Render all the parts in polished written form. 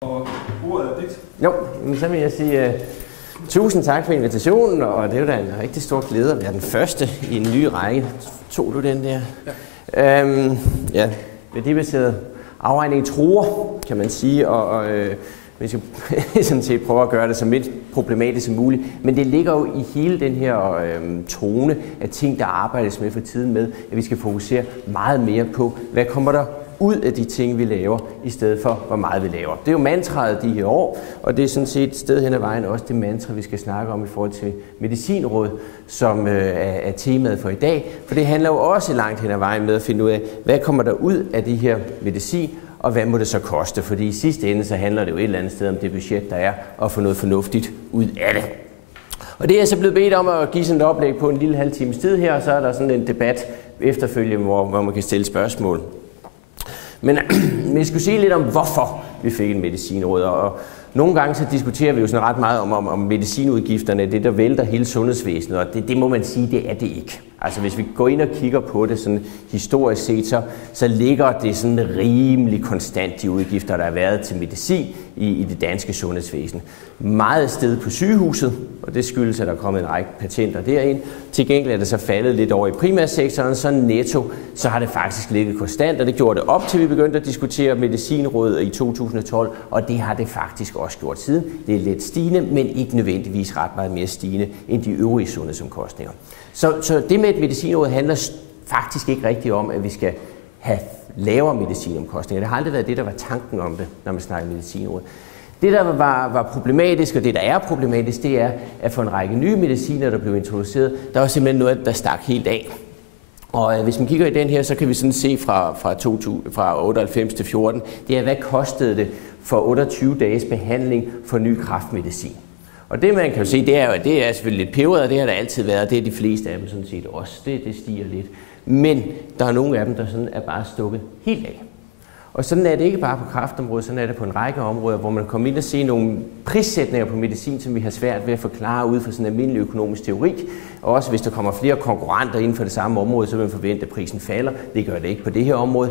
Og ordet er dit. Jo, så vil jeg sige tusind tak for invitationen, og det er jo da en rigtig stor glæde at være den første i en ny række. Tog du den der? Ja. Værdibaseret afregning truer, kan man sige, og vi skal sådan set prøve at gøre det så lidt problematisk som muligt, men det ligger jo i hele den her tone af ting, der arbejdes med for tiden med, at vi skal fokusere meget mere på, hvad kommer der ud af de ting, vi laver, i stedet for, hvor meget vi laver. Det er jo mantraet de her år, og det er sådan set et sted hen ad vejen også det mantra, vi skal snakke om i forhold til Medicinrådet, som er temaet for i dag. For det handler jo også langt hen ad vejen med at finde ud af, hvad kommer der ud af de her medicin, og hvad må det så koste? Fordi i sidste ende, så handler det jo et eller andet sted om det budget, der er, og få noget fornuftigt ud af det. Og det er så blevet bedt om at give sådan et oplæg på en lille halv times tid her, og så er der sådan en debat efterfølgende, hvor man kan stille spørgsmål. Men vi skulle sige lidt om, hvorfor vi fik en medicinråd, og nogle gange så diskuterer vi jo sådan ret meget om medicinudgifterne, det der vælter hele sundhedsvæsenet, og det må man sige, det er det ikke. Altså hvis vi går ind og kigger på det sådan historisk set, så ligger det sådan rimelig konstant, de udgifter, der har været til medicin i det danske sundhedsvæsen. Meget sted på sygehuset, og det skyldes, at der er kommet en række patenter derind. Til gengæld er det så faldet lidt over i primærsektoren, så netto, så har det faktisk ligget konstant, og det gjorde det op til, vi begyndte at diskutere medicinrådet i 2012, og det har det faktisk også gjort siden. Det er lidt stigende, men ikke nødvendigvis ret meget mere stigende end de øvrige sundhedsomkostninger. Så det med et medicinråd handler faktisk ikke rigtigt om, at vi skal have lavere medicinomkostninger. Det har aldrig været det, der var tanken om det, når man snakker medicinråd. Det, der var problematisk, og det, der er problematisk, det er, at for en række nye mediciner, der blev introduceret, der var simpelthen noget, der stak helt af. Og hvis man kigger i den her, så kan vi sådan se fra 98 til 14, det er, hvad kostede det for 28 dages behandling for ny kræftmedicin. Og det, man kan jo se, det er selvfølgelig lidt peberet, og det har der altid været, det er de fleste af dem sådan set også. Det stiger lidt. Men der er nogle af dem, der sådan er bare stukket helt af. Og sådan er det ikke bare på kræftområdet, sådan er det på en række områder, hvor man kommer ind og se nogle prissætninger på medicin, som vi har svært ved at forklare ud fra sådan en almindelig økonomisk teori. Og også hvis der kommer flere konkurrenter inden for det samme område, så vil man forvente, at prisen falder. Det gør det ikke på det her område.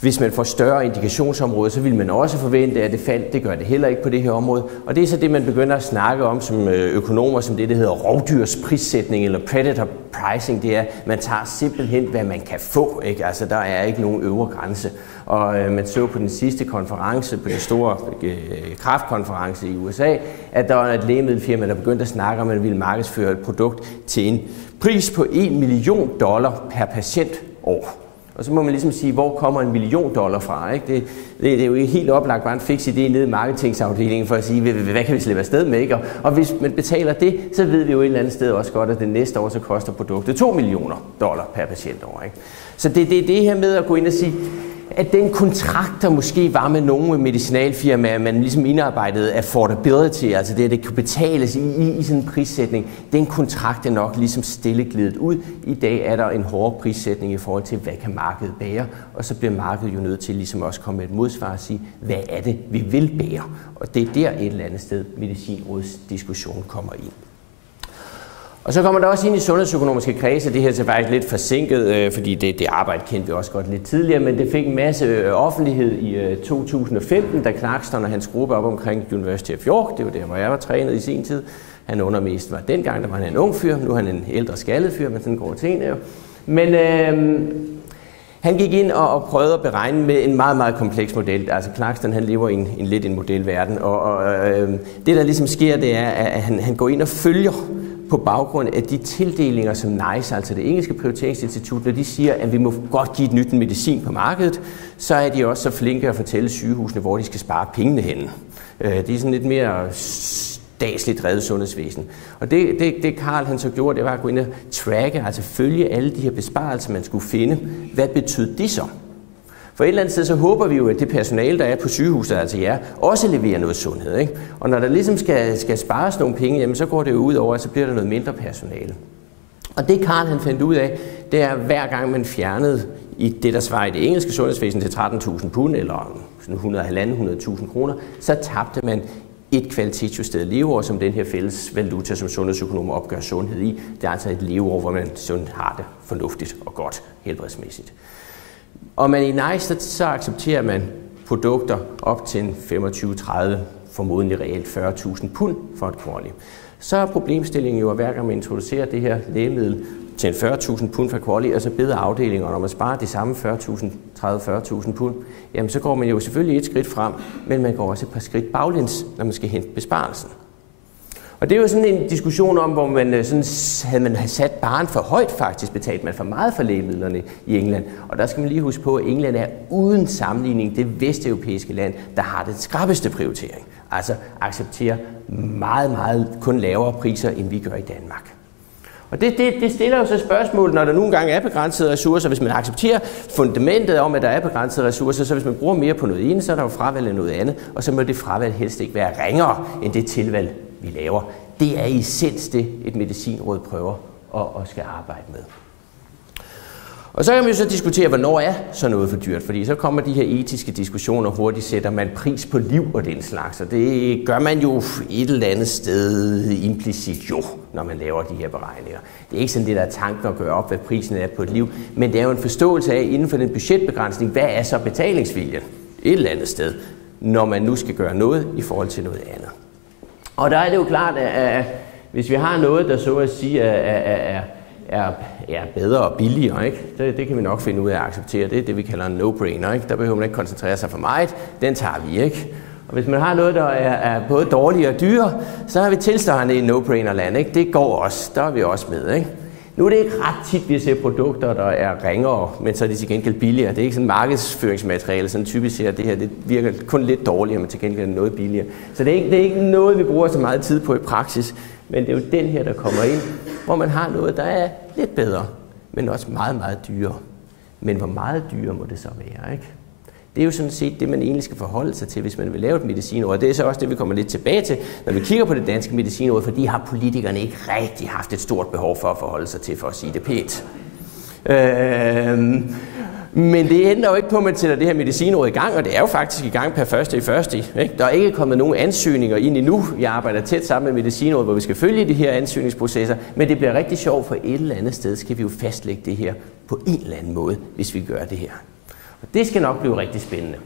Hvis man får større indikationsområder, så vil man også forvente, at det faldt. Det gør det heller ikke på det her område. Og det er så det, man begynder at snakke om som økonomer, som det hedder rovdyrsprisætning eller predator pricing. Det er, at man tager simpelthen, hvad man kan få. Ikke? Altså, der er ikke nogen øvre grænse. Og man så på den sidste konference, på den store kræftkonference i USA, at der var et lægemiddelfirma, der begyndte at snakke om, at man ville markedsføre et produkt til en pris på $1 million per patientår. Og så må man ligesom sige, hvor kommer $1 million fra? Ikke? Det er jo helt oplagt bare en fiks idé nede i marketingsafdelingen for at sige, hvad kan vi slippe afsted med? Ikke? Og hvis man betaler det, så ved vi jo et eller andet sted også godt, at det næste år så koster produktet $2 millioner per patientår. Ikke? Så det er det her med at gå ind og sige, at den kontrakt, der måske var med nogle medicinalfirmaer, man ligesom indarbejdede affordability, altså det, at det kunne betales i sådan en prissætning, den kontrakt er nok ligesom stille glidet ud. I dag er der en hård prissætning i forhold til, hvad kan markedet bære, og så bliver markedet jo nødt til ligesom også komme med et modsvar og sige, hvad er det, vi vil bære? Og det er der et eller andet sted, Medicinrådets diskussion kommer ind. Og så kommer der også ind i sundhedsøkonomiske kredse, det her er faktisk lidt forsinket, fordi det arbejde kendte vi også godt lidt tidligere, men det fik en masse offentlighed i 2015, da Clarkston og hans gruppe op omkring University of York, det var der, hvor jeg var trænet i sin tid. Han undervist var dengang, der var han en ung fyr, nu er han en ældre skaldet fyr, men sådan går tingene jo. Men han gik ind og prøvede at beregne med en meget, meget kompleks model. Altså Clarkston, han lever i lidt en modelverden, og det der ligesom sker, det er, at han går ind og følger på baggrund af de tildelinger, som NICE, altså det engelske prioriteringsinstitut, når de siger, at vi må godt give et nyt medicin på markedet, så er de også så flinke at fortælle sygehusene, hvor de skal spare pengene henne. Det er sådan lidt mere statsligt drevet sundhedsvæsen. Og det Karl han så gjorde, det var at gå ind og tracke, altså følge alle de her besparelser, man skulle finde. Hvad betød det så? For et eller andet sted, så håber vi jo, at det personale, der er på sygehuset, altså jer, også leverer noget sundhed. Ikke? Og når der ligesom skal spares nogle penge, jamen, så går det jo ud over, at så bliver der noget mindre personale. Og det Karl han fandt ud af, det er, hver gang man fjernede i det, der svarer i det engelske sundhedsvæsen til 13.000 pund, eller 100.000 kroner, så tabte man et kvalitetsjusteret leveår, som den her fælles valuta, som sundhedsøkonomer opgør sundhed i. Det er altså et leveår, hvor man sådan har det fornuftigt og godt helbredsmæssigt. Og man i NICE, så accepterer man produkter op til en 25-30, formodentlig reelt 40.000 pund for et kvarli. Så er problemstillingen jo, at hver gang man introducerer det her lægemiddel til en 40.000 pund for kvarli, altså bedre afdelinger, og når man sparer de samme 30-40.000 pund, jamen så går man jo selvfølgelig et skridt frem, men man går også et par skridt baglæns, når man skal hente besparelsen. Og det er jo sådan en diskussion om, hvor man sådan, havde man sat barren for højt faktisk, betalte man for meget for lægemidlerne i England. Og der skal man lige huske på, at England er uden sammenligning det vesteuropæiske land, der har den skrappeste prioritering. Altså accepterer meget, meget kun lavere priser, end vi gør i Danmark. Og det stiller jo så spørgsmål, når der nogle gange er begrænsede ressourcer. Hvis man accepterer fundamentet om, at der er begrænsede ressourcer, så hvis man bruger mere på noget ene, så er der jo fravalg af noget andet, og så må det fravalg helst ikke være ringere end det tilvalg, vi laver. Det er i essens det, et medicinråd prøver at skal arbejde med. Og så kan man jo så diskutere, hvornår er så noget for dyrt, fordi så kommer de her etiske diskussioner hurtigt, sætter man pris på liv og den slags, og det gør man jo et eller andet sted implicit jo, når man laver de her beregninger. Det er ikke sådan det, der er tanken at gøre op, hvad prisen er på et liv, men det er jo en forståelse af, inden for den budgetbegrænsning, hvad er så betalingsviljen et eller andet sted, når man nu skal gøre noget i forhold til noget andet. Og der er det jo klart, at hvis vi har noget, der så at sige er bedre og billigere, ikke? Det kan vi nok finde ud af at acceptere. Det er det, vi kalder en no-brainer. Ikke? Der behøver man ikke koncentrere sig for meget. Den tager vi ikke. Og hvis man har noget, der er både dårligere og dyrere, så har vi tilstående i no-brainer-land. Ikke? Det går også. Der er vi også med. Ikke? Nu er det ikke ret tit, vi ser produkter, der er ringere, men så er de til gengæld billigere. Det er ikke sådan markedsføringsmateriale. Sådan typisk ser det her, det virker kun lidt dårligere, men til gengæld noget billigere. Så det er ikke noget, vi bruger så meget tid på i praksis. Men det er jo den her, der kommer ind, hvor man har noget, der er lidt bedre, men også meget, meget dyrere. Men hvor meget dyrere må det så være, ikke? Det er jo sådan set det, man egentlig skal forholde sig til, hvis man vil lave et medicinråd. Og det er så også det, vi kommer lidt tilbage til, når vi kigger på det danske medicinråd, for de har politikerne ikke rigtig haft et stort behov for at forholde sig til, for at sige det pænt. Men det ændrer jo ikke på, at man sætter det her medicinråd i gang, og det er jo faktisk i gang per 1.1. Ikke? Der er ikke kommet nogen ansøgninger ind endnu. Jeg arbejder tæt sammen med medicinrådet, hvor vi skal følge de her ansøgningsprocesser, men det bliver rigtig sjovt, for et eller andet sted skal vi jo fastlægge det her på en eller anden måde, hvis vi gør det her. Og det skal nok blive rigtig spændende.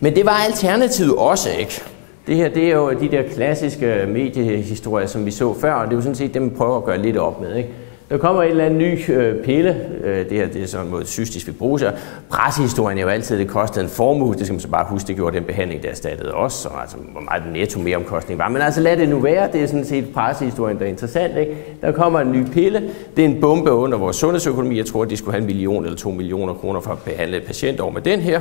Men det var alternativet også, ikke? Det her, det er jo de der klassiske mediehistorier, som vi så før, og det er jo sådan set dem, vi prøver at gøre lidt op med, ikke? Der kommer en eller anden ny pille, det her det er sådan mod cystisk fibrose. Pressehistorien er jo altid, det kostede en formue, det skal man så bare huske, det gjorde den behandling, der erstattede os, og altså, hvor meget netto mere omkostning var. Men altså lad det nu være, det er sådan set pressehistorien, der er interessant, ikke? Der kommer en ny pille, det er en bombe under vores sundhedsøkonomi, jeg tror, de skulle have 1 million eller 2 millioner kroner for at behandle et patient over med den her.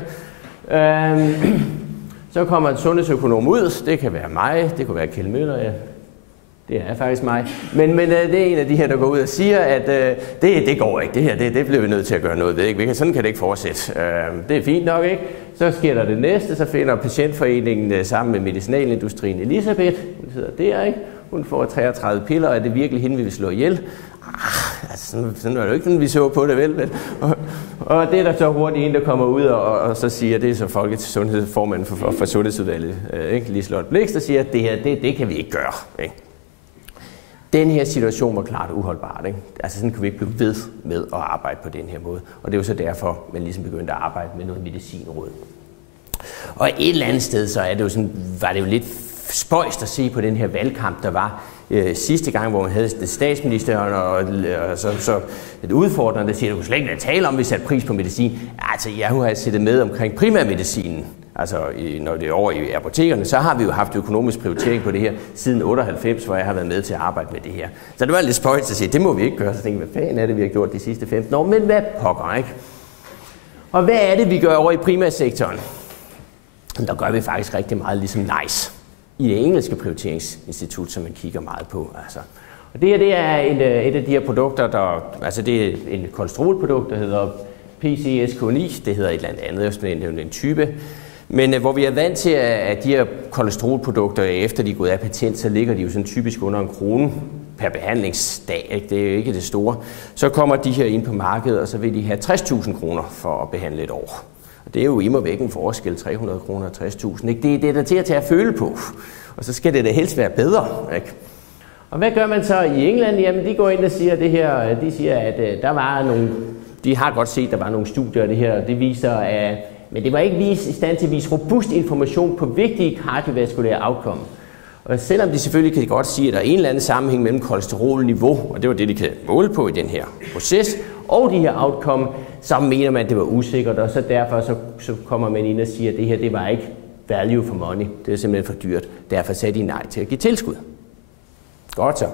Så kommer en sundhedsøkonom ud, det kan være mig, det kunne være Kjeld Møller, ja. Det er faktisk mig. Men det er en af de her, der går ud og siger, at det går ikke. Det her, det bliver vi nødt til at gøre noget ved. Ikke? Sådan kan det ikke fortsætte. Det er fint nok, ikke? Så sker der det næste, så finder patientforeningen sammen med medicinalindustrien Elisabeth. Hun sidder der, ikke? Hun får 33 piller, og er det virkelig hende, vi vil slå ihjel? Sådan var det jo ikke, vi så på det vel. Og det er der så hurtigt en, der kommer ud og så siger, det er så folkesundhedsformanden for Sundhedsudvalget, ikke? Liselott Blixt, der siger, at det her, det kan vi ikke gøre. Ikke? Den her situation var klart uholdbart. Ikke? Altså sådan kan vi ikke blive ved med at arbejde på den her måde. Og det er jo så derfor, man ligesom begyndte at arbejde med noget medicinråd. Og et eller andet sted, så er det jo sådan, var det jo lidt spøjst at se på den her valgkamp, der var sidste gang, hvor man havde statsministeren og så et udfordrende, der siger, at du kunne slet ikke tale om, at vi satte pris på medicin. Altså, jeg har siddet med omkring primærmedicinen. Altså, når det er over i apotekerne, så har vi jo haft økonomisk prioritering på det her siden 98, hvor jeg har været med til at arbejde med det her. Så det var lidt spøjst at sige, det må vi ikke gøre. Så tænkte jeg, hvad fanden er det, vi har gjort de sidste 15 år? Men hvad pokker, ikke? Og hvad er det, vi gør over i primærsektoren? Der gør vi faktisk rigtig meget ligesom NICE i det engelske prioriteringsinstitut, som man kigger meget på. Altså. Og det her, det er et af de her produkter, altså det er en kolesterolprodukt, der hedder PCSK9, det hedder et eller andet, det er en type. Men hvor vi er vant til, at de her kolesterolprodukter, efter de er gået af patent, så ligger de jo sådan typisk under 1 krone per behandlingsdag. Ikke? Det er jo ikke det store. Så kommer de her ind på markedet, og så vil de have 60.000 kroner for at behandle et år. Og det er jo immervæk en forskel, 300 kroner og 60.000. Det er der til at tage at føle på. Og så skal det da helst være bedre. Ikke? Og hvad gør man så i England? Jamen, de går ind og siger det her. De siger, at der var nogle. De har godt set, at der var nogle studier af det her. Det viser, Men det var ikke i stand til at vise robust information på vigtige kardiovaskulære outcome. Og selvom de selvfølgelig kan godt sige, at der er en eller anden sammenhæng mellem kolesterolniveau, og det var det, de kan måle på i den her proces, og de her outcome, så mener man, at det var usikkert, og så derfor så kommer man ind og siger, at det her, det var ikke value for money. Det er simpelthen for dyrt. Derfor sagde de nej til at give tilskud. Godt så.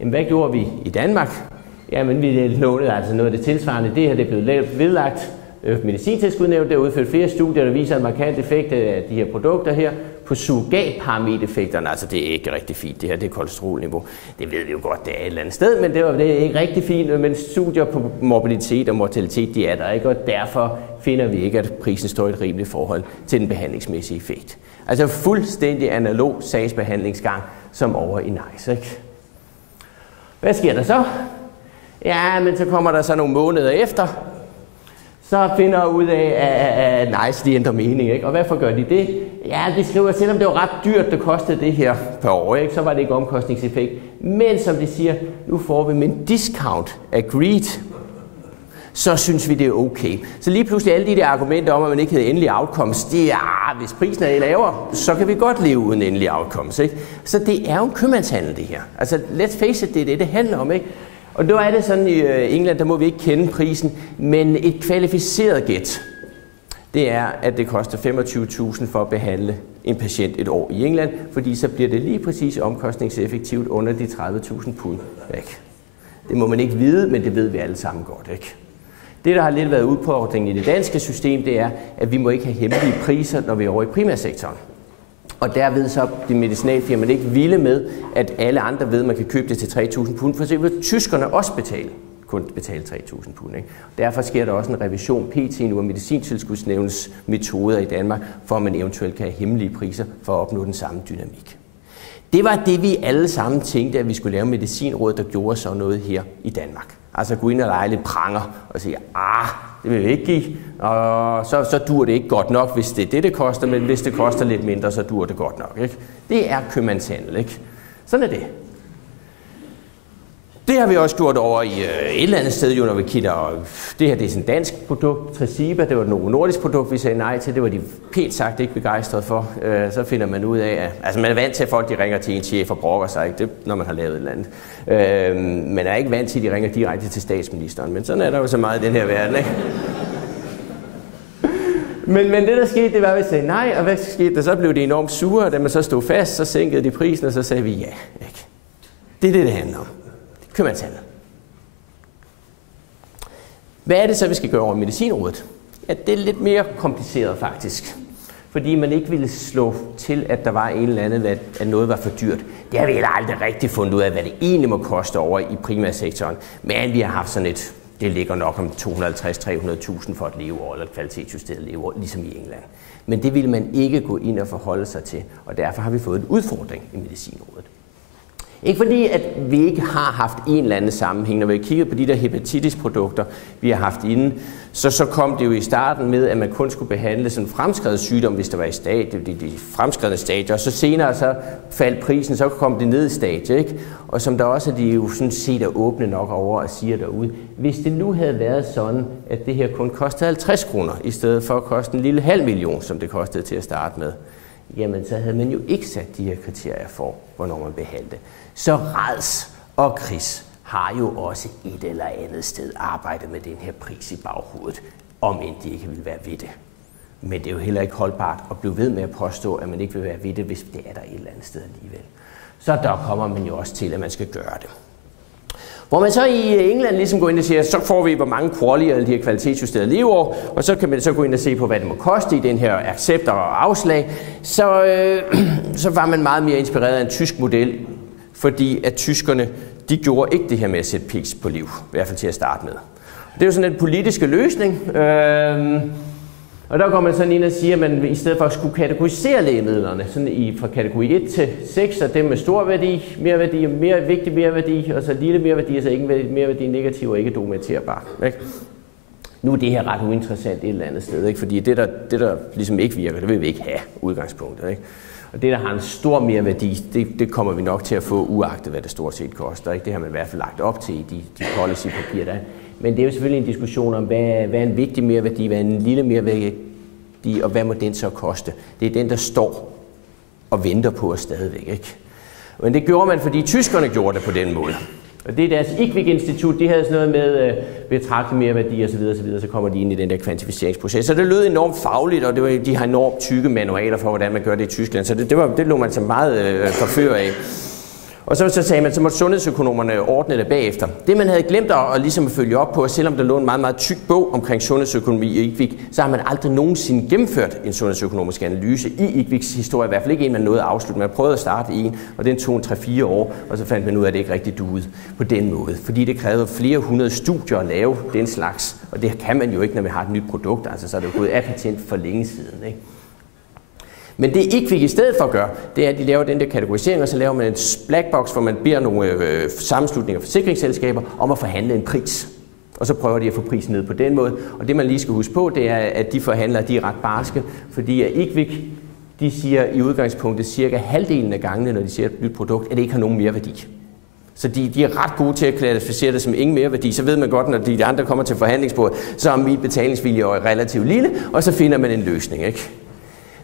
Jamen, hvad gjorde vi i Danmark? Jamen, vi lånede altså noget af det tilsvarende. Det her det er blevet vedlagt medicintilskudnævnet. Der er udført flere studier, der viser en markant effekt af de her produkter her på surrogatparametereffekterne. Altså, det er ikke rigtig fint. Det her, det er kolesterolniveau. Det ved vi jo godt, det er et eller andet sted, men det er ikke rigtig fint. Men studier på morbiditet og mortalitet, de er der ikke, og derfor finder vi ikke, at prisen står i et rimeligt forhold til den behandlingsmæssige effekt. Altså fuldstændig analog sagsbehandlingsgang som over i NICE, ikke? Hvad sker der så? Ja, men så kommer der så nogle måneder efter, så finder jeg ud af, at NICE, de ændrer mening, ikke? Og hvorfor gør de det? Ja, de skriver, at selvom det var ret dyrt, det kostede det her per år, ikke? Så var det ikke omkostningseffekt. Men som de siger, nu får vi med en discount agreed, så synes vi, det er okay. Så lige pludselig alle de der argumenter om, at man ikke havde endelig outcomes, det er, hvis prisen er lavere, så kan vi godt leve uden endelig outcomes, ikke? Så det er jo en købmandshandel, det her. Altså, let's face it, det er det handler om, ikke? Og nu er det sådan i England, der må vi ikke kende prisen, men et kvalificeret gæt, det er, at det koster 25.000 for at behandle en patient et år i England, fordi så bliver det lige præcis omkostningseffektivt under de 30.000 pund væk. Det må man ikke vide, men det ved vi alle sammen godt, ikke? Det, der har lidt været udfordringen i det danske system, det er, at vi må ikke have hemmelige priser, når vi er over i primærsektoren. Og derved så de medicinalfirmaer ikke vilde med, at alle andre ved, at man kan købe det til 3.000 pund, for så vil tyskerne også kun betale 3.000 pund. Ikke? Derfor sker der også en revision pt. Nu af medicintilskudsnævnets metoder i Danmark, for at man eventuelt kan have hemmelige priser for at opnå den samme dynamik. Det var det, vi alle sammen tænkte, at vi skulle lave medicinråd, der gjorde så noget her i Danmark. Altså gå ind og lege lidt pranger og sige, det vil vi ikke give, og så dur det ikke godt nok, hvis det er det koster, men hvis det koster lidt mindre, så dur det godt nok. Ikke? Det er købmandshandel, ikke? Sådan er det. Det har vi også gjort over i et eller andet sted, jo, når vi kigger. Det her det er sådan et dansk produkt, Tresiba, det var et nordisk produkt, vi sagde nej til. Det var de pænt sagt ikke begejstrede for. Så finder man ud af, at altså man er vant til, at folk de ringer til en chef og brokker sig, ikke? Det, når man har lavet et eller andet. Man er ikke vant til, at de ringer direkte til statsministeren, men sådan er der jo så meget i den her verden, ikke? Men det der skete, det var, at vi sagde nej, og hvad skete der? Så blev de enormt sure, og da man så stod fast, så sænkede de prisen, og så sagde vi ja. Ikke? Det er det handler om. Købmandshandel. Hvad er det så, vi skal gøre over medicinrådet? Ja, det er lidt mere kompliceret faktisk. Fordi man ikke ville slå til, at der var en eller anden, at noget var for dyrt. Det har vi aldrig rigtig fundet ud af, hvad det egentlig må koste over i primærsektoren. Men vi har haft sådan et, det ligger nok om 250-300.000 for et leveår, eller et kvalitetsjusteret leveår, ligesom i England. Men det ville man ikke gå ind og forholde sig til, og derfor har vi fået en udfordring i medicinrådet. Ikke fordi, at vi ikke har haft en eller anden sammenhæng. Når vi kigger på de der hepatitis-produkter, vi har haft inde, så kom det jo i starten med, at man kun skulle behandle sådan fremskredet sygdom, hvis der var i de fremskredne stadier. Og så senere så faldt prisen, så kom det ned i stadie, ikke? Og som der også er de jo sådan set er åbne nok over og siger derude, hvis det nu havde været sådan, at det her kun kostede 50 kroner, i stedet for at koste en lille 500.000, som det kostede til at starte med, jamen så havde man jo ikke sat de her kriterier for, hvornår man behandlede. Så RADS og KRIS har jo også et eller andet sted arbejdet med den her pris i baghovedet, om end de ikke vil være ved det. Men det er jo heller ikke holdbart at blive ved med at påstå, at man ikke vil være ved det, hvis det er der et eller andet sted alligevel. Så der kommer man jo også til, at man skal gøre det. Hvor man så i England ligesom går ind og siger, så får vi, hvor mange qualia eller de her kvalitetsjusterede leveår, og så kan man så gå ind og se på, hvad det må koste i den her accepter og afslag. Så var man meget mere inspireret af en tysk model, fordi at tyskerne, de gjorde ikke det her med at sætte pris på liv, i hvert fald til at starte med. Det er jo sådan en politisk løsning, og der går man sådan ind og siger, at man i stedet for at skulle kategorisere lægemidlerne sådan fra kategori 1 til 6, og dem med stor værdi, merværdi og mere vigtig merværdi, og så lille merværdi, altså ikke merværdi negativ og ikke dokumenterbar. Ikke? Nu er det her ret uinteressant et eller andet sted, ikke? Fordi det der ligesom ikke virker, det vil vi ikke have udgangspunktet. Ikke? Og det, der har en stor merværdi, det kommer vi nok til at få, uagtet hvad det stort set koster. Ikke? Det har man i hvert fald lagt op til i de policypapirer, der er. Men det er jo selvfølgelig en diskussion om, hvad er en vigtig merværdi, hvad er en lille merværdi, og hvad må den så koste? Det er den, der står og venter på os stadigvæk, ikke? Men det gjorde man, fordi tyskerne gjorde det på den måde. Og det er deres IQVIC-institut, de havde sådan noget med betragte mere værdi osv., så kommer de ind i den der kvantificeringsproces. Så det lød enormt fagligt, og de har enormt tykke manualer for, hvordan man gør det i Tyskland, så det lå man så meget forfør af. Og så sagde man, så måtte sundhedsøkonomerne ordne det bagefter. Det man havde glemt at ligesom følge op på, selvom der lå en meget, meget tyk bog omkring sundhedsøkonomi i IQVIC, så har man aldrig nogensinde gennemført en sundhedsøkonomisk analyse i IQVICs historie. I hvert fald ikke en, man nåede at afslutte. Man prøvede at starte i en, og den tog 3-4 år, og så fandt man ud af, at det ikke rigtig duede på den måde. Fordi det krævede flere hundrede studier at lave den slags, og det kan man jo ikke, når vi har et nyt produkt. Altså så er det jo gået af patent for længe siden, ikke? Men det IQVIC i stedet for at gøre, det er, at de laver den der kategorisering, og så laver man en blackbox, hvor man beder nogle sammenslutninger af forsikringsselskaber om at forhandle en pris. Og så prøver de at få prisen ned på den måde. Og det man lige skal huske på, det er, at de forhandlere, de er ret barske, fordi at IQVIC, de siger i udgangspunktet cirka halvdelen af gangene, når de siger et nyt produkt, at det ikke har nogen mere værdi. Så de er ret gode til at klassificere det som ingen mere værdi. Så ved man godt, når de andre kommer til forhandlingsbordet, så er min betalingsvilje relativt lille, og så finder man en løsning, ikke?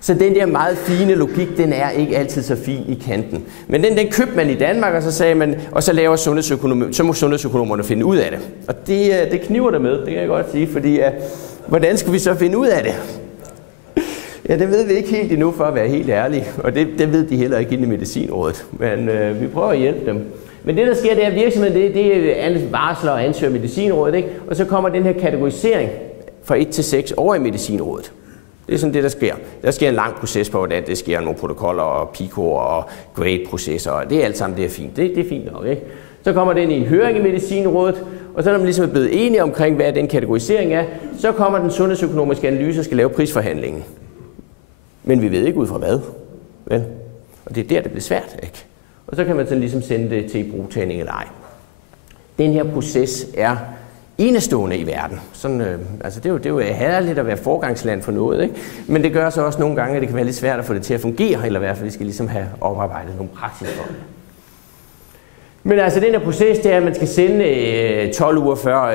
Så den der meget fine logik, den er ikke altid så fin i kanten. Men den købte man i Danmark, og så sagde man, og så laver så må sundhedsøkonomerne finde ud af det. Og det kniver der med, det kan jeg godt sige, fordi hvordan skal vi så finde ud af det? Ja, det ved vi ikke helt endnu, for at være helt ærlig, og det ved de heller ikke inde i Medicinrådet. Men vi prøver at hjælpe dem. Men det der sker, det er virksomheden, det er varsler og ansøger Medicinrådet, ikke? Og så kommer den her kategorisering fra 1 til 6 over i Medicinrådet. Det er sådan det, der sker. Der sker en lang proces på, hvordan det sker, nogle protokoller og PICO'er og grade-processer, og det er alt sammen, det er fint. Det er fint nok, ikke? Så kommer den i en høring i Medicinrådet, og så når man ligesom er blevet enige omkring, hvad den kategorisering er, så kommer den sundhedsøkonomiske analyse og skal lave prisforhandlingen. Men vi ved ikke ud fra hvad. Vel? Og det er der, det bliver svært, ikke? Og så kan man så ligesom sende det til ibrugtagning eller ej. Den her proces er enestående i verden. Sådan, altså det er jo herligt at være forgangsland for noget, ikke? Men det gør så også nogle gange, at det kan være lidt svært at få det til at fungere, eller i hvert fald, vi skal ligesom have oparbejdet nogle praksis for det. Men altså den her proces, det er, at man skal sende 12 uger før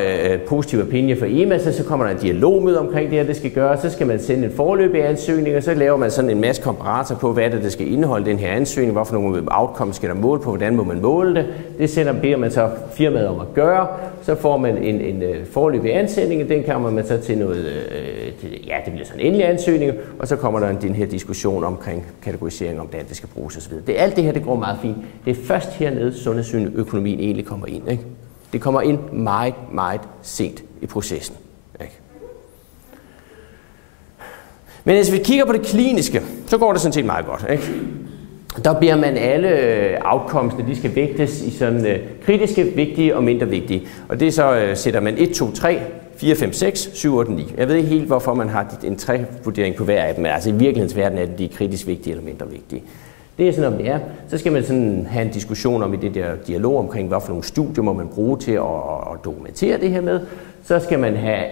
positiv opinion for EMA, så kommer der en dialogmøde omkring det her, det skal gøre. Så skal man sende en foreløbig ansøgning, og så laver man sådan en masse komparator på, hvad det skal indeholde, den her ansøgning, hvorfor nogle outcomes skal der måle på, hvordan må man måle det. Det beder man så firmaet om at gøre. Så får man en foreløbig ansøgning, og den kommer man så til noget, det bliver sådan en endelig ansøgning, og så kommer der den her diskussion omkring kategorisering, om det skal bruges osv. Alt det her, det går meget fint. Det er først hernede, sundhedsøkonomien egentlig kommer ind, ikke? Det kommer ind meget, meget sent i processen, ikke? Men hvis vi kigger på det kliniske, så går det sådan set meget godt, ikke? Der bliver man alle outcomesene, de skal vægtes i sådan kritiske, vigtige og mindre vigtige. Og det så sætter man 1, 2, 3, 4, 5, 6, 7, 8, 9. Jeg ved ikke helt, hvorfor man har en 3-vurdering på hver af dem, men altså i virkelighedens verden er de kritisk vigtige eller mindre vigtige. Det er sådan, om det er. Så skal man sådan have en diskussion om i det der dialog omkring, hvad for nogle studier må man bruge til at dokumentere det her med. Så skal man have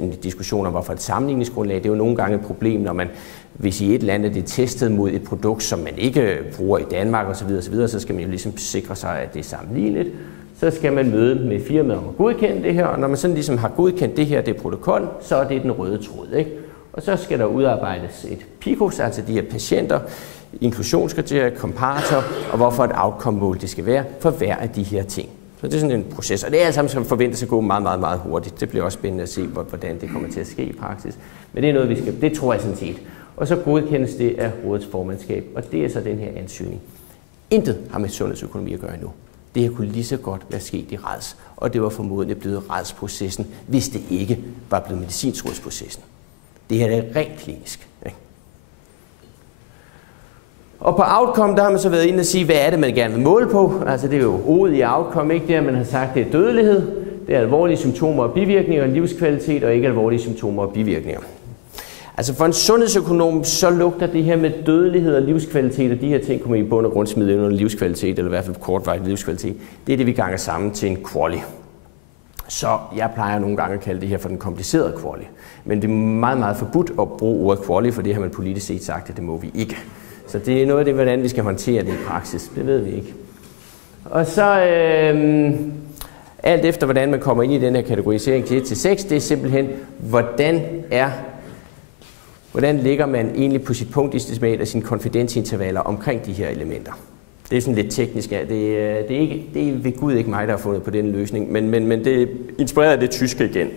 en diskussion om, hvorfor et sammenligningsgrundlag. Det er jo nogle gange et problem, når man, hvis i et land er det testet mod et produkt, som man ikke bruger i Danmark osv., så skal man jo ligesom sikre sig, at det er sammenligneligt. Så skal man møde med firmaet om at godkende det her, og når man sådan ligesom har godkendt det her, det protokol, så er det den røde tråd, ikke? Og så skal der udarbejdes et PICOS, altså de her patienter, inklusionskriterier, komparator, og hvorfor et outcome-mål det skal være for hver af de her ting. Så det er sådan en proces, og det er alt sammen, som forventes at gå meget, meget, meget hurtigt. Det bliver også spændende at se, hvordan det kommer til at ske i praksis. Men det er noget, det tror jeg sådan set. Og så godkendes det af rådets formandskab, og det er så den her ansøgning. Intet har med sundhedsøkonomi at gøre endnu. Det her kunne lige så godt være sket i RADS, og det var formodentlig blevet RADS-processen, hvis det ikke var blevet medicinrådsprocessen. Det her er rent klinisk, ikke? Og på outcome, der har man så været inde og sige, hvad er det, man gerne vil måle på? Altså det er jo ordet i outcome, ikke? Det er, man har sagt, det er dødelighed, det er alvorlige symptomer og bivirkninger, livskvalitet og ikke alvorlige symptomer og bivirkninger. Altså for en sundhedsøkonom, så lugter det her med dødelighed og livskvalitet, og de her ting kommer i bund og grund smide ind under livskvalitet, eller i hvert fald kortvarig livskvalitet. Det er det, vi ganger sammen til en QALY. Så jeg plejer nogle gange at kalde det her for den komplicerede QALY. Men det er meget, meget forbudt at bruge ordet QALY, for det har man politisk set sagt, at det må vi ikke. Så det er noget af det, hvordan vi skal håndtere det i praksis. Det ved vi ikke. Og så alt efter, hvordan man kommer ind i den her kategorisering til 1-6, det er simpelthen, hvordan er hvordan ligger man egentlig på sit punktestimat af sine konfidensintervaller omkring de her elementer. Det er sådan lidt teknisk, ja. Det er ved Gud ikke mig, der har fundet på den løsning, men det er inspireret af det tyske igen.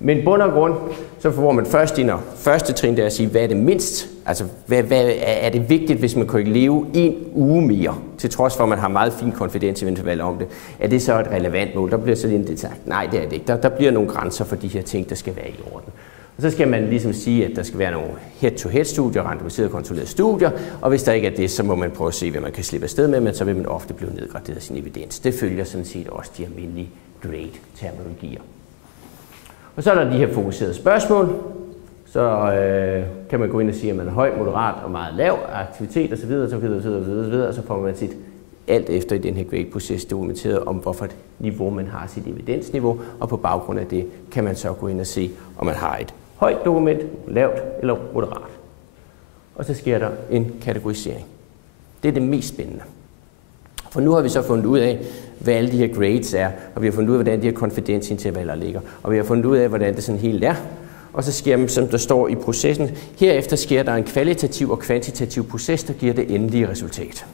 Men bund og grund, så får man først ind, og første trin, der er at sige, hvad er det mindst? Altså, hvad er det vigtigt, hvis man kan leve en uge mere, til trods for, at man har meget fin konfidensinterval om det? Er det så et relevant mål? Der bliver så lige en sagt, nej, det er det ikke. Der bliver nogle grænser for de her ting, der skal være i orden. Og så skal man ligesom sige, at der skal være nogle head-to-head-studier, randomiserede kontrollerede studier, og hvis der ikke er det, så må man prøve at se, hvad man kan slippe afsted med, men så vil man ofte blive nedgraderet af sin evidens. Det følger sådan set også de almindelige grade-terminologier. Og så er der de her fokuserede spørgsmål. Så kan man gå ind og sige, at man er høj, moderat og meget lav aktivitet osv. Og så får man sit alt efter i den her grade-proces dokumenteret om, hvorfor et niveau man har sit evidensniveau, og på baggrund af det kan man så gå ind og se, om man har et højt dokument, lavt eller moderat. Og så sker der en kategorisering. Det er det mest spændende. For nu har vi så fundet ud af, hvad alle de her grades er, og vi har fundet ud af, hvordan de her konfidensintervaller ligger, og vi har fundet ud af, hvordan det sådan helt er. Og så sker der, som der står i processen, herefter sker der en kvalitativ og kvantitativ proces, der giver det endelige resultat.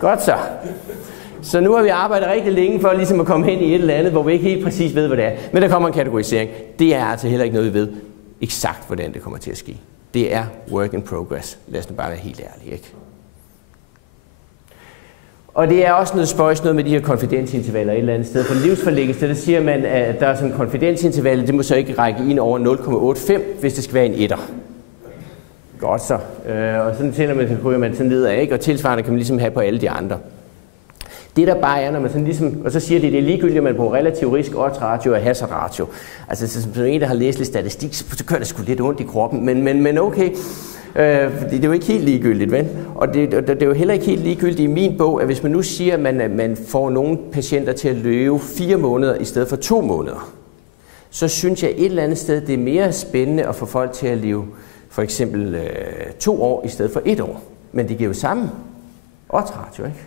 Godt så. Så nu har vi arbejdet rigtig længe for ligesom at komme hen i et eller andet, hvor vi ikke helt præcis ved, hvad det er. Men der kommer en kategorisering. Det er altså heller ikke noget, vi ved eksakt, hvordan det kommer til at ske. Det er work in progress. Lad os nu bare være helt ærlige, ikke? Og det er også noget spøjs noget med de her konfidensintervaller et eller andet sted. For livsforlæggelse, der siger man, at der er sådan en konfidensinterval, det må så ikke række ind over 0,85, hvis det skal være en etter. Godt så. Og sådan tænder man, så ryger man sådan nedad, ikke? Og tilsvarende kan man ligesom have på alle de andre. Det der bare er, når man sådan ligesom, og så siger de, det er ligegyldigt, at man bruger relativ risk, odds ratio og hazard ratio. Altså som en, der har læst lidt statistik, så gør det sgu lidt ondt i kroppen, men okay. Det er jo ikke helt ligegyldigt, vel? Og det er jo heller ikke helt ligegyldigt i min bog, at hvis man nu siger, at man får nogle patienter til at løbe 4 måneder i stedet for 2 måneder, så synes jeg et eller andet sted, det er mere spændende at få folk til at leve for eksempel 2 år i stedet for 1 år. Men det giver jo samme oddsratio, ikke?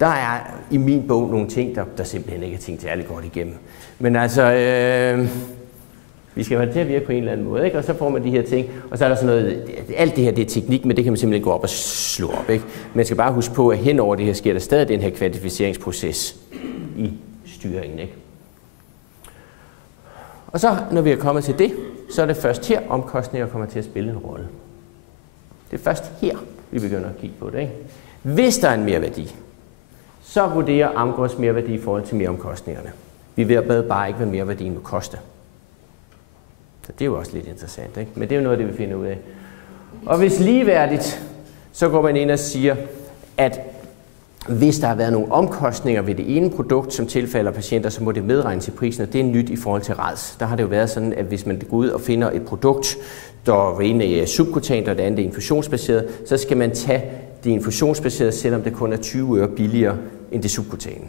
Der er i min bog nogle ting, der simpelthen ikke er tænkt særlig godt igennem. Men altså, vi skal være til at virke på en eller anden måde, ikke? Og så får man de her ting, og så er der sådan noget, alt det her, det er teknik, men det kan man simpelthen gå op og slå op, ikke? Man skal bare huske på, at hen over det her sker der stadig den her kvantificeringsproces i styringen, ikke? Og så, når vi er kommet til det, så er det først her, omkostninger kommer til at spille en rolle. Det er først her, vi begynder at kigge på det, ikke? Hvis der er en merværdi, så vurderer Amgros merværdi i forhold til meromkostningerne. Vi ved bare ikke, hvad merværdien må koste. Så det er jo også lidt interessant, ikke? Men det er jo noget, det vi finder ud af. Og hvis ligeværdigt, så går man ind og siger, at hvis der har været nogle omkostninger ved det ene produkt, som tilfalder patienter, så må det medregnes i prisen, og det er nyt i forhold til RADS. Der har det jo været sådan, at hvis man går ud og finder et produkt, der ene er subkutant, og det andet er infusionsbaseret, så skal man tage det infusionsbaserede, selvom det kun er 20 øre billigere end det subkutane.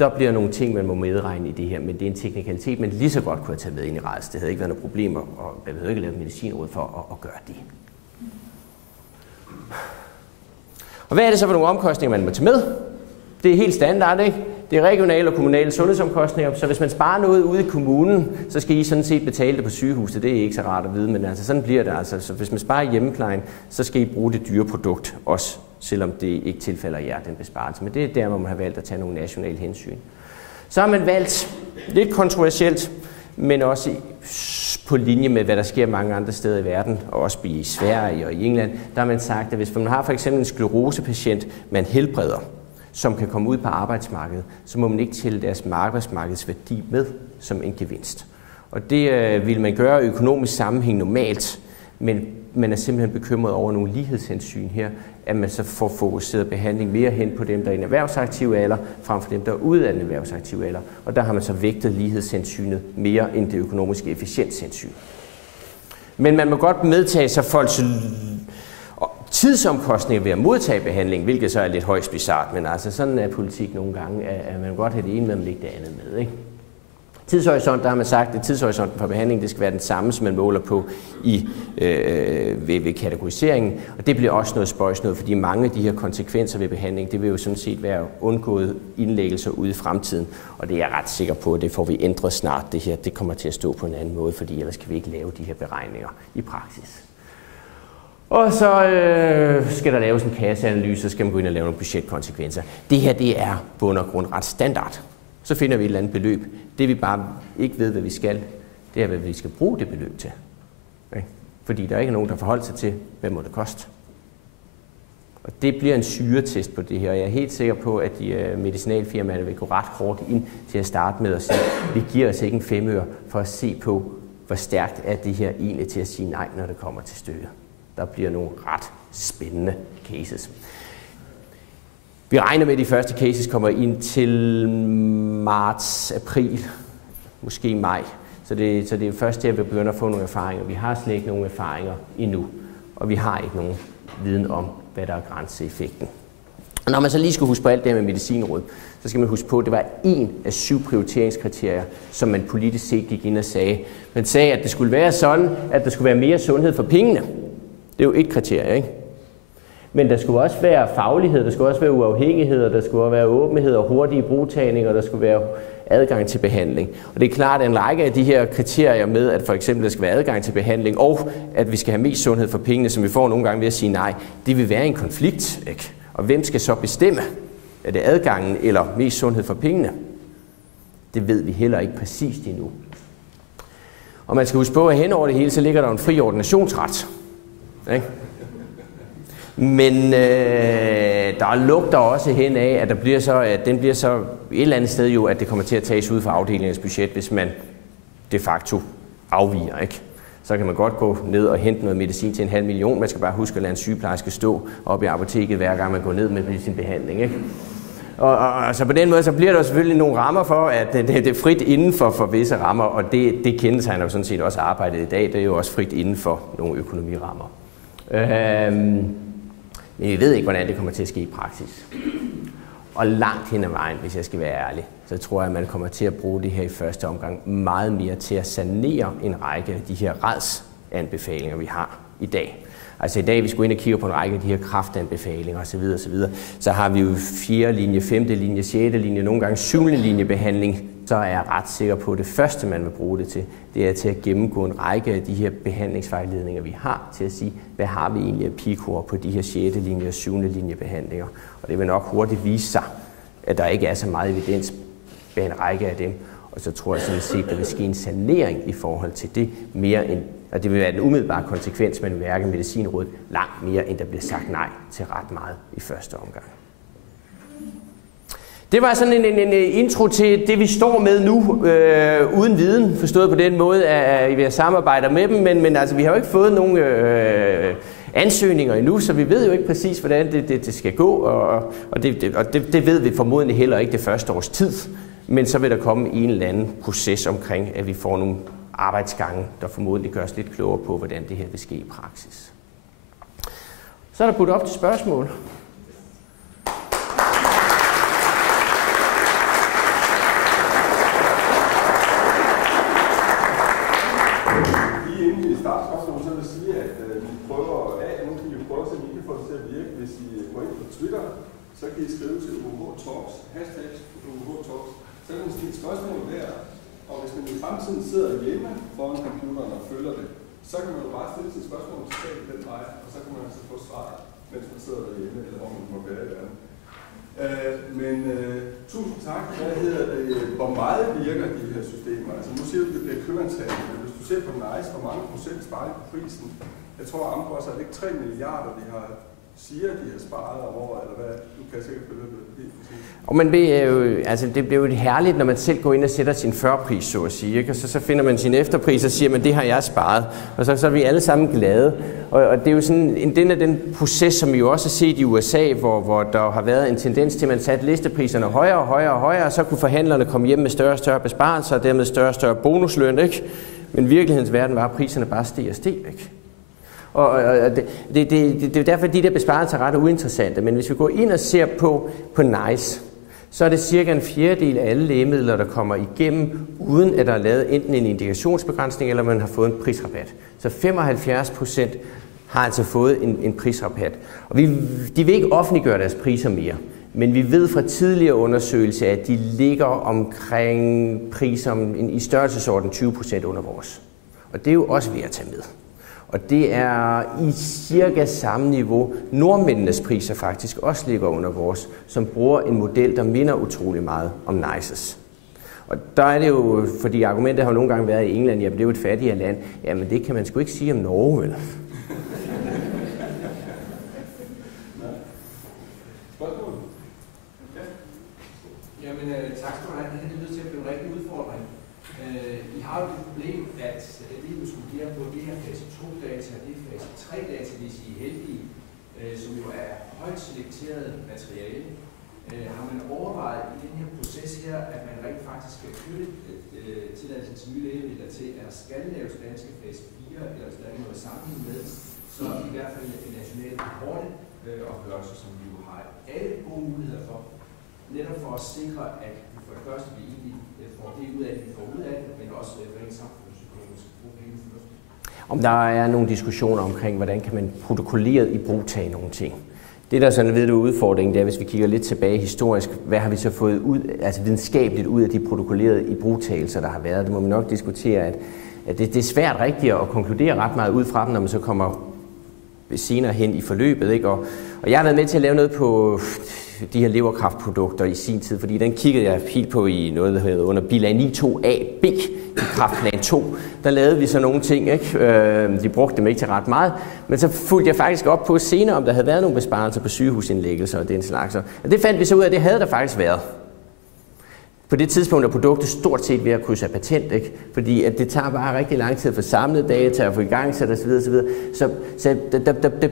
Der bliver nogle ting, man må medregne i det her, men det er en teknikalitet, man lige så godt kunne have taget med ind i RADS. Det havde ikke været nogle problemer, og jeg havde ikke lavet medicinråd for at gøre det. Og hvad er det så for nogle omkostninger, man må tage med? Det er helt standard, ikke? Det er regionale og kommunale sundhedsomkostninger, så hvis man sparer noget ude i kommunen, så skal I sådan set betale det på sygehuset. Det er ikke så rart at vide, men altså sådan bliver det altså. Så hvis man sparer i hjemmeplejen, så skal I bruge det dyre produkt også, selvom det ikke tilfælder jer, den besparelse. Men det er der, hvor man har valgt at tage nogle nationale hensyn. Så har man valgt, lidt kontroversielt, men også på linje med, hvad der sker mange andre steder i verden, og også i Sverige og i England, der har man sagt, at hvis man har for eksempel en sklerosepatient, man helbreder, som kan komme ud på arbejdsmarkedet, så må man ikke tælle deres arbejdsmarkedsværdi med som en gevinst. Og det vil man gøre i økonomisk sammenhæng normalt, men man er simpelthen bekymret over nogle lighedshensyn her, at man så får fokuseret behandling mere hen på dem, der er i en erhvervsaktiv alder, frem for dem, der er ude af den erhvervsaktive alder. Og der har man så vægtet lighedshensynet mere end det økonomiske efficienshensyn. Men man må godt medtage sig folks tidsomkostninger ved at modtage behandling, hvilket så er lidt højst bizarrt, men altså sådan er politik nogle gange, at man godt have det ene med, men ikke det andet med, ikke? Tidshorisont, der har man sagt, at tidshorisonten for behandling, det skal være den samme, som man måler på ved kategoriseringen. Og det bliver også noget spøjs noget, fordi mange af de her konsekvenser ved behandling, det vil jo sådan set være undgået indlæggelser ude i fremtiden. Og det er jeg ret sikker på, at det får vi ændret snart. Det her, det kommer til at stå på en anden måde, fordi ellers kan vi ikke lave de her beregninger i praksis. Og så skal der laves en kasseanalyse, så skal man gå ind og lave nogle budgetkonsekvenser. Det her, det er bund og grund ret standard. Så finder vi et eller andet beløb. Det vi bare ikke ved, hvad vi skal, det er, hvad vi skal bruge det beløb til. Okay? Fordi der ikke er nogen, der forholder sig til, hvad må det koste. Og det bliver en syretest på det her, og jeg er helt sikker på, at de medicinalfirmaerne vil gå ret hårdt ind til at starte med at sige, vi giver os ikke en 5 øre for at se på, hvor stærkt er det her egentlig til at sige nej, når det kommer til stykket. Der bliver nogle ret spændende cases. Vi regner med, at de første cases kommer ind til marts, april, måske maj. Så det er først der, vi begynder at få nogle erfaringer. Vi har slet ikke nogen erfaringer endnu, og vi har ikke nogen viden om, hvad der er grænseeffekten. Og når man så lige skal huske på alt det her med Medicinrådet, så skal man huske på, at det var 1 af 7 prioriteringskriterier, som man politisk set gik ind og sagde. Man sagde, at det skulle være sådan, at der skulle være mere sundhed for pengene. Det er jo et kriterie, ikke? Men der skulle også være faglighed, der skulle også være uafhængighed, der skulle være åbenhed og hurtige brugtagninger, der skulle være adgang til behandling. Og det er klart, at en række af de her kriterier med, at for eksempel der skal være adgang til behandling, og at vi skal have mest sundhed for pengene, som vi får nogle gange ved at sige nej, det vil være en konflikt, ikke? Og hvem skal så bestemme? Er det adgangen eller mest sundhed for pengene? Det ved vi heller ikke præcist endnu. Og man skal huske på, at hen over det hele, så ligger der en fri ordinationsret. Ikke? Men der lugter også hen af, at den bliver så et eller andet sted jo, at det kommer til at tages ud fra afdelingens budget, hvis man de facto afviger, ikke? Så kan man godt gå ned og hente noget medicin til 500.000. Man skal bare huske at lade en sygeplejerske stå oppe i apoteket, hver gang man går ned med sin behandling, ikke? Og så på den måde, så bliver der selvfølgelig nogle rammer for, at det er frit inden for visse rammer, og det kendetegner jo sådan set også arbejdet i dag. Det er jo også frit inden for nogle økonomirammer. Men vi ved ikke, hvordan det kommer til at ske i praksis. Og langt hen ad vejen, hvis jeg skal være ærlig, så tror jeg, at man kommer til at bruge det her i første omgang meget mere til at sanere en række af de her rædsanbefalinger, vi har i dag. Altså i dag, vi skulle ind og kigge på en række af de her kræftanbefalinger osv., så har vi jo 4. linje, 5. linje, 6. linje, nogle gange 7. linje behandling. Så er jeg ret sikker på, at det første, man vil bruge det til, det er til at gennemgå en række af de her behandlingsvejledninger, vi har, til at sige, hvad har vi egentlig af pikord på de her 6. linje og 7. linje behandlinger. Og det vil nok hurtigt vise sig, at der ikke er så meget evidens bag en række af dem. Og så tror jeg sådan set, at der vil ske en sanering i forhold til det, mere end, og det vil være den umiddelbare konsekvens, man vil mærke Medicinrådet langt mere, end der bliver sagt nej til ret meget i første omgang. Det var sådan en intro til det, vi står med nu, uden viden, forstået på den måde, at vi samarbejder med dem, men altså, vi har jo ikke fået nogen ansøgninger endnu, så vi ved jo ikke præcis, hvordan det skal gå, og det ved vi formodentlig heller ikke det første års tid, men så vil der komme en eller anden proces omkring, at vi får nogle arbejdsgange, der formodentlig gør os lidt klogere på, hvordan det her vil ske i praksis. Så er der budt op til spørgsmål. Så kan I skrive til UH-talks, hashtag UH-talks. Så kan man stille spørgsmål der, og hvis man i fremtiden sidder hjemme foran computeren og følger det, så kan man jo bare stille sit spørgsmål til den vej, og så kan man altså få svar, mens man sidder derhjemme, eller hvor man må være i verden. Tusind tak. Hvad hedder det? Hvor meget virker de her systemer? Altså nu siger du, at det bliver købmandshandel, men hvis du ser på NICE, hvor mange procent sparer på prisen? Jeg tror, at Ambros er det ikke 3 milliarder, de har siger, de har sparet over, eller hvad? Du kan sikkert følge det. Og man det bliver jo herligt, når man selv går ind og sætter sin førpris, så at sige. Ikke? Og så finder man sin efterpris og siger, men det har jeg sparet. Og så er vi alle sammen glade. Og det er jo sådan den proces, som vi jo også har set i USA, hvor der har været en tendens til, at man satte listepriserne højere og højere og højere, og så kunne forhandlerne komme hjem med større og større besparelser, og dermed større og større bonusløn. Ikke? Men virkelighedens verden var, at priserne bare steg og steg. Ikke? Og det er derfor, at de der besparelser er ret uinteressante. Men hvis vi går ind og ser på NICE, så er det cirka en fjerdedel af alle lægemidler, der kommer igennem, uden at der er lavet enten en indikationsbegrænsning, eller man har fået en prisrabat. Så 75% har altså fået en prisrabat. Og de vil ikke offentliggøre deres priser mere, men vi ved fra tidligere undersøgelser, at de ligger omkring priser i størrelsesorden 20% under vores. Og det er jo også ved at tage med. Og det er i cirka samme niveau, nordmændenes priser faktisk også ligger under vores, som bruger en model, der minder utrolig meget om NICE's. Og der er det jo, fordi argumentet har jo nogle gange været i England, jamen det er jo et fattigere land. Jamen det kan man sgu ikke sige om Norge, vel? Jamen tak skal du have. Det lyder til at blive en rigtig udfordring. I har jo det problem, at det vi studerer på det her fase 2-data, det er fase 3-data, hvis I er heldige, som jo er højt selekteret materiale. Har man overvejet i den her proces her, at man rent faktisk skal knytte tilladelse til nye lægemidler til, at der skal laves danske fase 4, eller hvis der er noget sammenhæng med, så i hvert fald en national rapporteopgørelse, som vi jo har alle gode muligheder for, netop for at sikre, at vi for det første vi egentlig får det ud af det, vi får ud af det, men også rent samfundsøkonomisk bruge penge fornuftigt. Om der er nogle diskussioner omkring, hvordan kan man protokolleret i brugtage nogle ting. Det, der er sådan en udfordring, det er, hvis vi kigger lidt tilbage historisk, hvad har vi så fået ud, altså videnskabeligt ud af de protokollerede i brugtagelser, der har været. Det må man nok diskutere, at det er svært rigtigt at konkludere ret meget ud fra dem, når man så kommer senere hen i forløbet. Ikke? Og jeg har været med til at lave noget på de her leverkraftprodukter i sin tid, fordi den kiggede jeg helt på i noget, der hedder under bilag 9.2a-B i Kræftplan 2. Der lavede vi så nogle ting, ikke? De brugte dem ikke til ret meget, men så fulgte jeg faktisk op på senere, om der havde været nogle besparelser på sygehusindlæggelser og den slags. Og det fandt vi så ud af, at det havde der faktisk været. På det tidspunkt er produktet stort set ved at krydse af patent, ikke? Fordi at det tager bare rigtig lang tid at få samlet data og få i gang sat osv. Så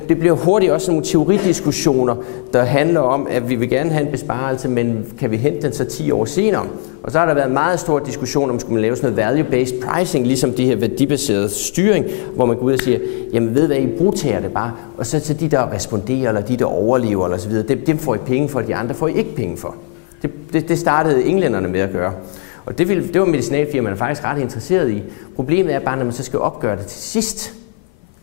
det bliver hurtigt også nogle teoridiskussioner, der handler om, at vi vil gerne have en besparelse, men kan vi hente den så 10 år senere? Og så har der været en meget stor diskussion om, skulle man lave sådan noget value-based pricing, ligesom det her værdibaserede styring, hvor man går ud og siger, jamen ved hvad, I brugtager det bare, og så de, der responderer, eller de, der overlever, eller så videre, dem får I penge for, de andre får I ikke penge for. Det startede englænderne med at gøre. Og det var medicinalfirmaerne faktisk ret interesseret i. Problemet er bare, når man så skal opgøre det til sidst,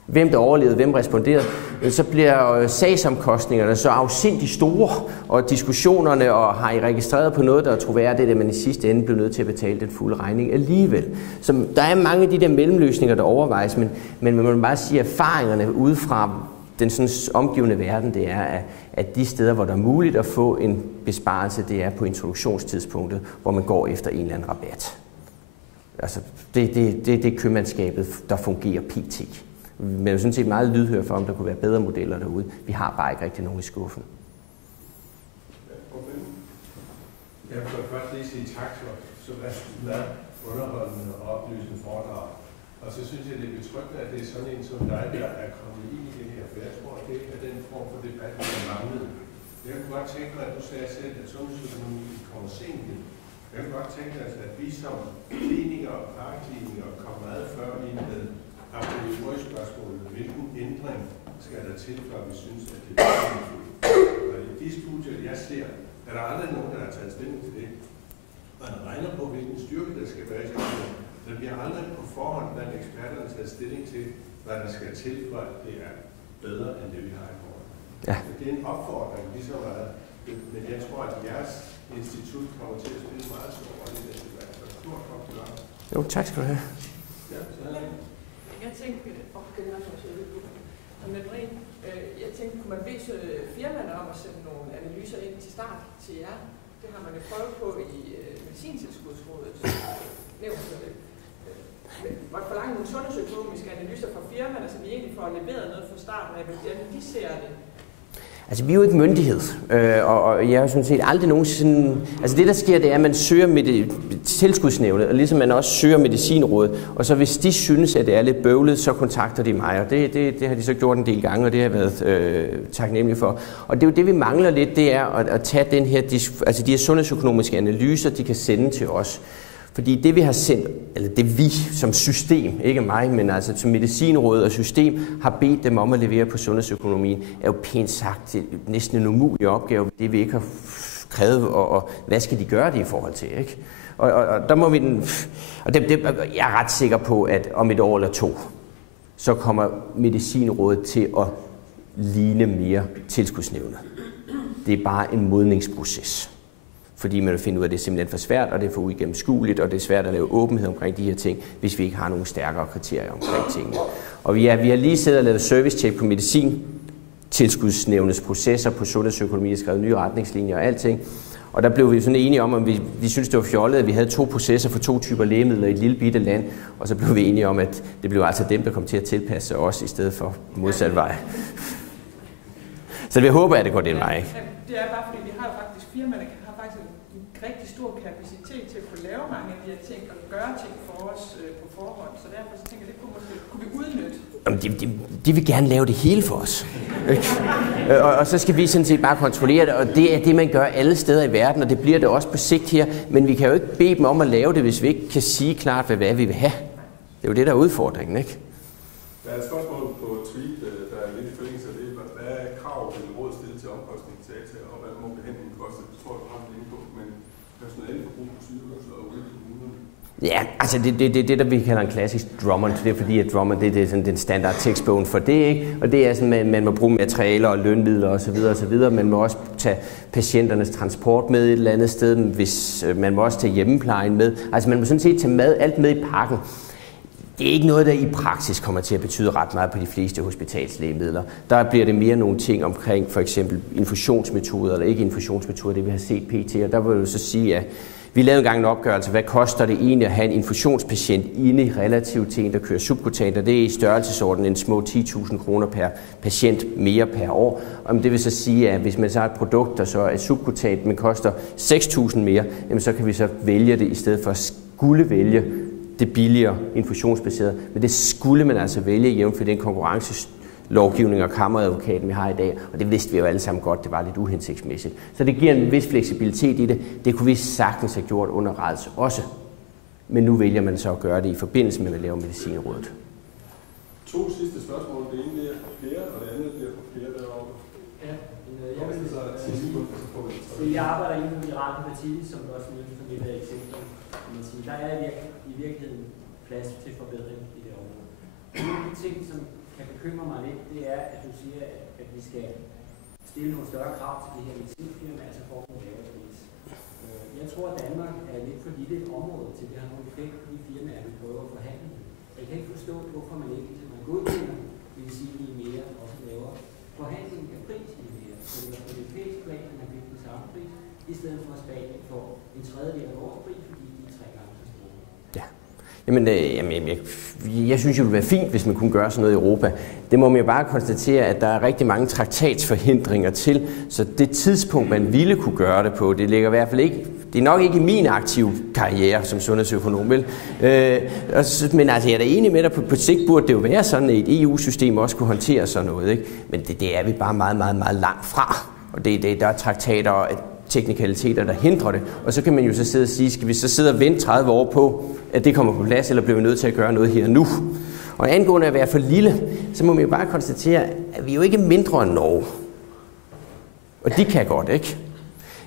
hvem der overlevede, hvem responderede, så bliver sagsomkostningerne så afsindigt store, og diskussionerne, og har I registreret på noget, der er troværdigt, at man i sidste ende bliver nødt til at betale den fulde regning alligevel. Så der er mange af de der mellemløsninger, der overvejes, men man må bare sige, at erfaringerne udefra den sådan omgivende verden, det er, at de steder, hvor der er muligt at få en besparelse, det er på introduktionstidspunktet, hvor man går efter en eller anden rabat. Altså, det er købmandskabet, der fungerer pt. Men jeg er sådan set meget lydhør for, om der kunne være bedre modeller derude. Vi har bare ikke rigtig nogen i skuffen. Jeg vil først lige sige tak for så underholdende og oplysende foredrag. Og så synes jeg, det er betryggende, at det er sådan en som dig, der er kommet ind i det her. For jeg tror, det er den form for debat, der er manglet. Jeg kunne godt tænke mig, at du sagde selv, at sundhedsøkonomi kommer sent. Jeg kunne godt tænke mig, at vi som klinikere og plejeklinikere kom meget før i med spørgsmålet, hvilken ændring skal der til, før vi synes, at det er meningsfuldt. Og i de studier, jeg ser, er der aldrig nogen, der har taget stilling til det. Man regner på, hvilken styrke der skal være i studiet. Men vi har aldrig på forhånd blandt eksperterne taget stilling til, hvad der skal til, for at det er bedre end det, vi har i forhånd. Ja. Det er en opfordring, ligesom men jeg tror, at jeres institut kommer til at spille en meget stor rolle i det. Så stort kom til dig. Jo, tak skal du have. Ja, jeg tænkte, jeg tænkte, kunne man bede firmaerne om at sende nogle analyser ind til start til jer? Det har man jo prøvet på i Medicintilskudsrådet. Man forlanger nogle sundhedsøkonomiske analyser fra firmaerne, så vi egentlig får leveret noget fra starten af, hvordan de ser det. Altså, vi er jo ikke myndighed, og jeg har sådan set aldrig nogensinde... Altså, det der sker, det er, at man søger med tilskudsnævnet, og ligesom man også søger medicinrådet, og så hvis de synes, at det er lidt bøvlet, så kontakter de mig, og det har de så gjort en del gange, og det har jeg været taknemmelig for. Og det er jo det, vi mangler lidt, det er at tage den her, altså de her sundhedsøkonomiske analyser, de kan sende til os. Fordi det vi har sendt, eller det vi som system, ikke mig, men altså som medicinråd og system, har bedt dem om at levere på sundhedsøkonomien, er jo pænt sagt næsten en umulig opgave, det vi ikke har krævet, og hvad skal de gøre det i forhold til, ikke? Og der må vi jeg er ret sikker på, at om et år eller 2, så kommer Medicinrådet til at ligne mere tilskudsnævnet. Det er bare en modningsproces. Fordi man vil finde ud af, at det er simpelthen for svært, og det er for uigennemskueligt, og det er svært at lave åbenhed omkring de her ting, hvis vi ikke har nogle stærkere kriterier omkring tingene. Og vi har lige siddet og lavet service-check på medicintilskudsnævnets processer, på sundhedsøkonomi og skrevet nye retningslinjer og alting. Og der blev vi sådan enige om, at vi synes det var fjollet, at vi havde 2 processer for 2 typer lægemidler i et lille bitte land, og så blev vi enige om, at det blev altså dem, der kom til at tilpasse os, i stedet for modsat vej. Så vi håber, at det går den vej, ikke? Det er bare fordi, vi har faktisk firmaer, der har faktisk en rigtig stor kapacitet til at kunne lave mange af de her ting, og gøre ting for os på forhånd. Så derfor så tænker jeg, det kunne vi udnytte. De vil gerne lave det hele for os. Og så skal vi sådan set bare kontrollere det, og det er det, man gør alle steder i verden, og det bliver det også på sigt her. Men vi kan jo ikke bede dem om at lave det, hvis vi ikke kan sige klart, hvad vi vil have. Det er jo det, der er udfordringen, ikke? Der er et spørgsmål på tweet, der er lidt i forlængelse af det. Hvad er krav vil rådet stille til omkostningsdata, og hvad må behandlingen koste? Det tror jeg, du har det inde på, men personaleforbrug på sygehus og ude i kommunerne. Ja, altså det der vi kalder en klassisk Drummond, det er fordi, at Drummond det er sådan den standard tekstbogen for det, ikke? Og det er sådan, at man må bruge materialer og lønmidler osv. Man må også tage patienternes transport med et eller andet sted, hvis man må også tage hjemmeplejen med. Altså man må sådan set tage alt med i pakken. Det er ikke noget, der i praksis kommer til at betyde ret meget på de fleste hospitalslægemidler. Der bliver det mere nogle ting omkring for eksempel infusionsmetoder eller ikke infusionsmetoder, det vi har set pt. Og der vil jeg så sige, at vi lavede engang en opgørelse, hvad koster det egentlig at have en infusionspatient inde relativt til en, der kører subkutant, og det er i størrelsesorden en små 10.000 kroner per patient mere per år. Og det vil så sige, at hvis man så har et produkt, der så er subkutant, men koster 6.000 mere, jamen så kan vi så vælge det i stedet for at skulle vælge det billigere infusionsbaserede. Men det skulle man altså vælge jævnfør den konkurrencelovgivning og kammeradvokaten, vi har i dag. Og det vidste vi jo alle sammen godt, det var lidt uhensigtsmæssigt. Så det giver en vis fleksibilitet i det. Det kunne vi sagtens have gjort under reds også. Men nu vælger man så at gøre det i forbindelse med at lave Medicinrådet. 2 sidste spørgsmål. Det ene er fra Per, og det andet bliver fra Per derovre. Ja, jeg arbejder inden for Piraten Parti, som også nævnt for lidt af eksempler. Der er i virkeligheden plads til forbedring i det område. En af de ting, som kan bekymre mig lidt, det er, at du siger, at vi skal stille nogle større krav til de her medicinfirmaer, altså for at lave pris. Jeg tror, at Danmark er lidt for lille et område til, det har nogle effekt på de firmaer, vi prøver at forhandle. Jeg kan ikke forstå, hvorfor man ikke, hvis man godkender medicin i mere, også laver forhandling af pris i mere. Så det er på det europæiske plan, at man fik den samme pris, i stedet for at Spanien får en tredjedel af vores pris, fordi de er 3 gange så store. Ja. Jamen, jeg synes jo, det ville være fint, hvis man kunne gøre sådan noget i Europa. Det må man jo bare konstatere, at der er rigtig mange traktatsforhindringer til, så det tidspunkt, man ville kunne gøre det på, det ligger i hvert fald ikke. Det er nok ikke i min aktive karriere som sundhedsøkonom, vel? Men altså, jeg er da enig med dig, på sigt burde det jo være sådan, at et EU-system også kunne håndtere sådan noget, ikke? Men det er vi bare meget, meget, meget langt fra. Og der er traktater og teknikaliteter, der hindrer det. Og så kan man jo så sidde og sige, skal vi så sidde og vente 30 år på, at det kommer på plads, eller bliver vi nødt til at gøre noget her nu? Og angående at være for lille, så må man jo bare konstatere, at vi er jo ikke mindre end Norge. Og de kan godt, ikke?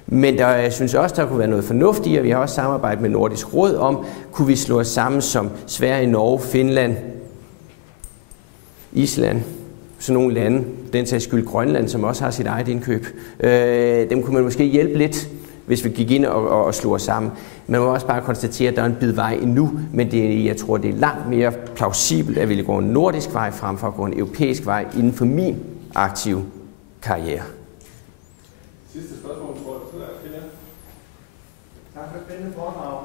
Men jeg synes også, der kunne være noget fornuftigt, og vi har også samarbejdet med Nordisk Råd om, kunne vi slå os sammen som Sverige, Norge, Finland, Island, sådan nogle lande, den sags skyld Grønland, som også har sit eget indkøb. Dem kunne man måske hjælpe lidt, hvis vi gik ind og slog os sammen. Man må også bare konstatere, at der er en bid vej endnu, men jeg tror, det er langt mere plausibelt, at vi går en nordisk vej frem for at gå en europæisk vej inden for min aktive karriere. Sidste spørgsmål, tror jeg. Så er det. Tak for et spændende foredrag.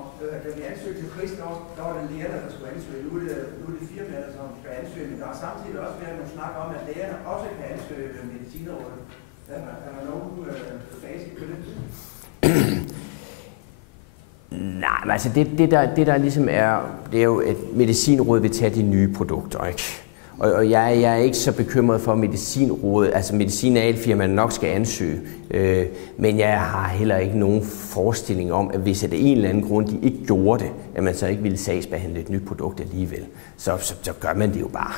Da vi ansøgte til pris, der var det lærerne, der skulle ansøge. Nu er det firmaer, som skal ansøge, men der er samtidig også været nogle snak om, at lærerne også kan ansøge Medicinrådet. Er der nogen facit på det? Nej, men altså det der ligesom er, det er jo, at Medicinrådet vil tage de nye produkter, ikke? Og jeg er ikke så bekymret for Medicinrådet, altså medicinalfirmaerne nok skal ansøge, men jeg har heller ikke nogen forestilling om, at hvis af en eller anden grund de ikke gjorde det, at man så ikke ville sagsbehandle et nyt produkt alligevel, så gør man det jo bare.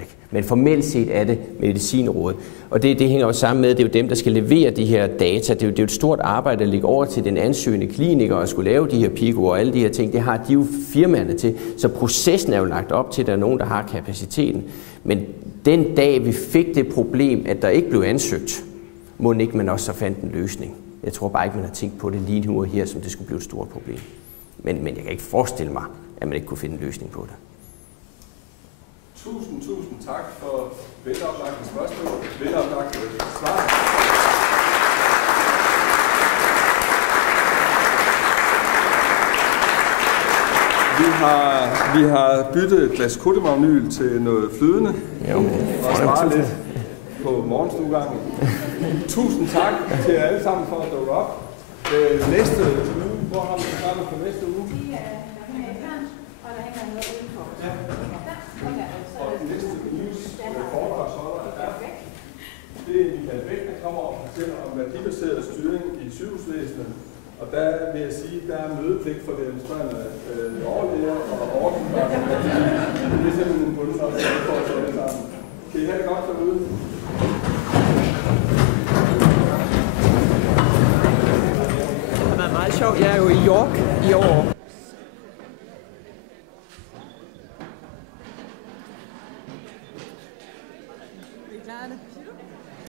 Ikke? Men formelt set er det Medicinrådet. Og det hænger jo sammen med, at det er jo dem, der skal levere de her data. Det er jo et stort arbejde, der ligger over til den ansøgende kliniker og skulle lave de her PICO og alle de her ting. Det har de jo firmaerne til. Så processen er jo lagt op til, at der er nogen, der har kapaciteten. Men den dag, vi fik det problem, at der ikke blev ansøgt, må ikke man også så fandt en løsning. Jeg tror bare ikke, man har tænkt på det lige nu og her, som det skulle blive et stort problem. Men jeg kan ikke forestille mig, at man ikke kunne finde en løsning på det. Tusind tak for veloplagte spørgsmål, veloplagte svar. Vi har byttet et glas kodimagnyl til noget flydende, og sparet lidt på morgenstuegangen. Tusind tak til jer alle sammen for at dukke op. Næste uge, hvor har vi programmet for næste uge? Og der hænger noget udenfor. Ja. Og næste uges foredragsholder er det er Michael Bæk, der kommer og fortæller om værdibaseret styring i sygehusvæsenet. Og der vil jeg sige, at der er mødepligt for det administrerende overlæger og overlæger. Det er simpelthen en bundsopgave for os alle sammen. Kan I have det godt derude? Det har været meget sjovt. Jeg er jo i York i år. Vi klarer det.